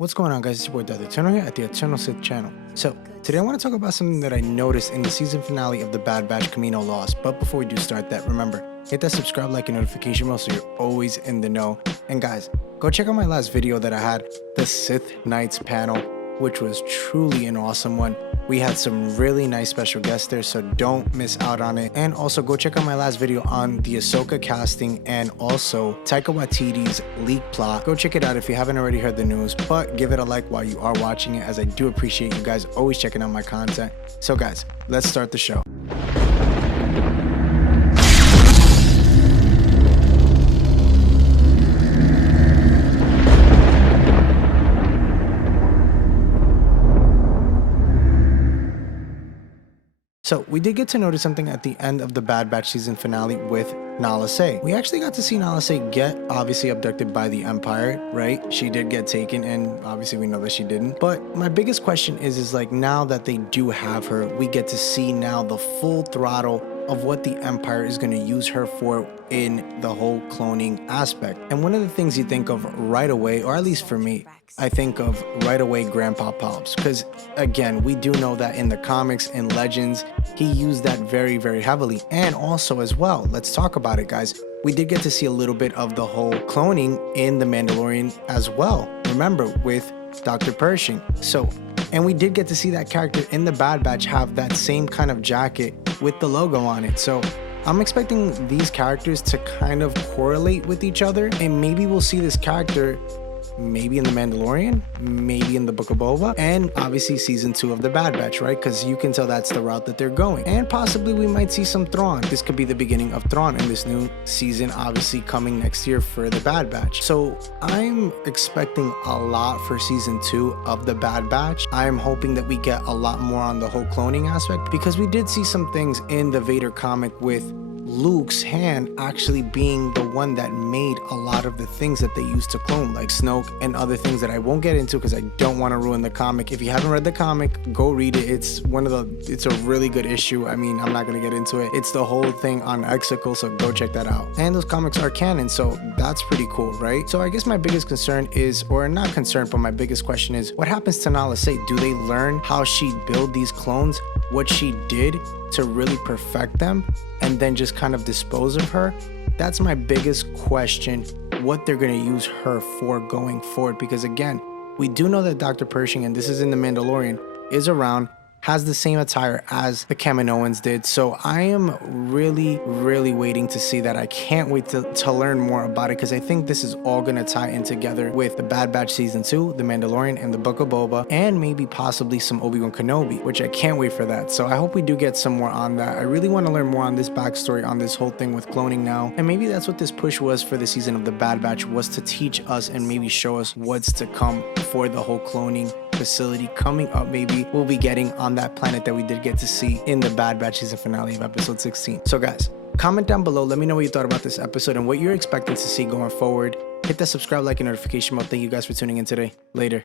What's going on, guys? It's your boy The Eternal here at the Eternal Sith channel. So today I want to talk about something that I noticed in the season finale of The Bad Batch Kamino Lost. But before we do start that, remember, hit that subscribe, like, and notification bell so you're always in the know. And guys, go check out my last video that I had, the Sith Knights panel, which was truly an awesome one. We had some really nice special guests there, so don't miss out on it. And also go check out my last video on the Ahsoka casting and also Taika Waititi's leak plot. Go check it out if you haven't already heard the news, but give it a like while you are watching it, as I do appreciate you guys always checking out my content. So guys, let's start the show. So we did get to notice something at the end of the Bad Batch season finale with Nala Se. We actually got to see Nala Se get obviously abducted by the Empire, right? She did get taken, and obviously we know that she didn't. But my biggest question is like, now that they do have her, we get to see now the full throttle of what the Empire is going to use her for in the whole cloning aspect. And one of the things you think of right away, or at least for me, I think of right away Grandpa Pops, because again, we do know that in the comics and Legends, he used that very, very heavily. And also as well, let's talk about it, guys. We did get to see a little bit of the whole cloning in The Mandalorian as well. Remember, with Dr. Pershing. And we did get to see that character in the Bad Batch have that same kind of jacket with the logo on it. So I'm expecting these characters to kind of correlate with each other, and maybe we'll see this character maybe in The Mandalorian, maybe in the Book of Boba, and obviously season 2 of the Bad Batch, right? Because you can tell that's the route that they're going. And possibly we might see some Thrawn. This could be the beginning of Thrawn in this new season, obviously coming next year for the Bad Batch. So I'm expecting a lot for season 2 of the Bad Batch. I'm hoping that we get a lot more on the whole cloning aspect, because we did see some things in the Vader comic with Luke's hand actually being the one that made a lot of the things that they used to clone, like Snoke and other things that I won't get into because I don't want to ruin the comic. If you haven't read the comic, go read it. It's a really good issue. I mean, I'm not going to get into it. It's the whole thing on Exegol, so go check that out. And those comics are canon, so that's pretty cool, right? So I guess my biggest concern is, or not concern, but my biggest question is, what happens to Nala Se? Do they learn how she built these clones, what she did to really perfect them, and then just kind of dispose of her? That's my biggest question, what they're going to use her for going forward. Because again, we do know that Dr. Pershing, and this is in The Mandalorian, is around, has the same attire as the Kaminoans did. So I am really, really waiting to see that. I can't wait to learn more about it, because I think this is all going to tie in together with the Bad Batch season 2, The Mandalorian, and the Book of Boba, and maybe possibly some Obi-Wan-Kenobi, which I can't wait for that. So I hope we do get some more on that. I really want to learn more on this backstory on this whole thing with cloning now. And maybe that's what this push was for the season of the Bad Batch, was to teach us and maybe show us what's to come for the whole cloning facility coming up. Maybe we'll be getting on that planet that we did get to see in the Bad Batch season finale of episode 16. So guys, comment down below, let me know what you thought about this episode and what you're expecting to see going forward. Hit that subscribe, like, and notification bell. Thank you guys for tuning in today. Later.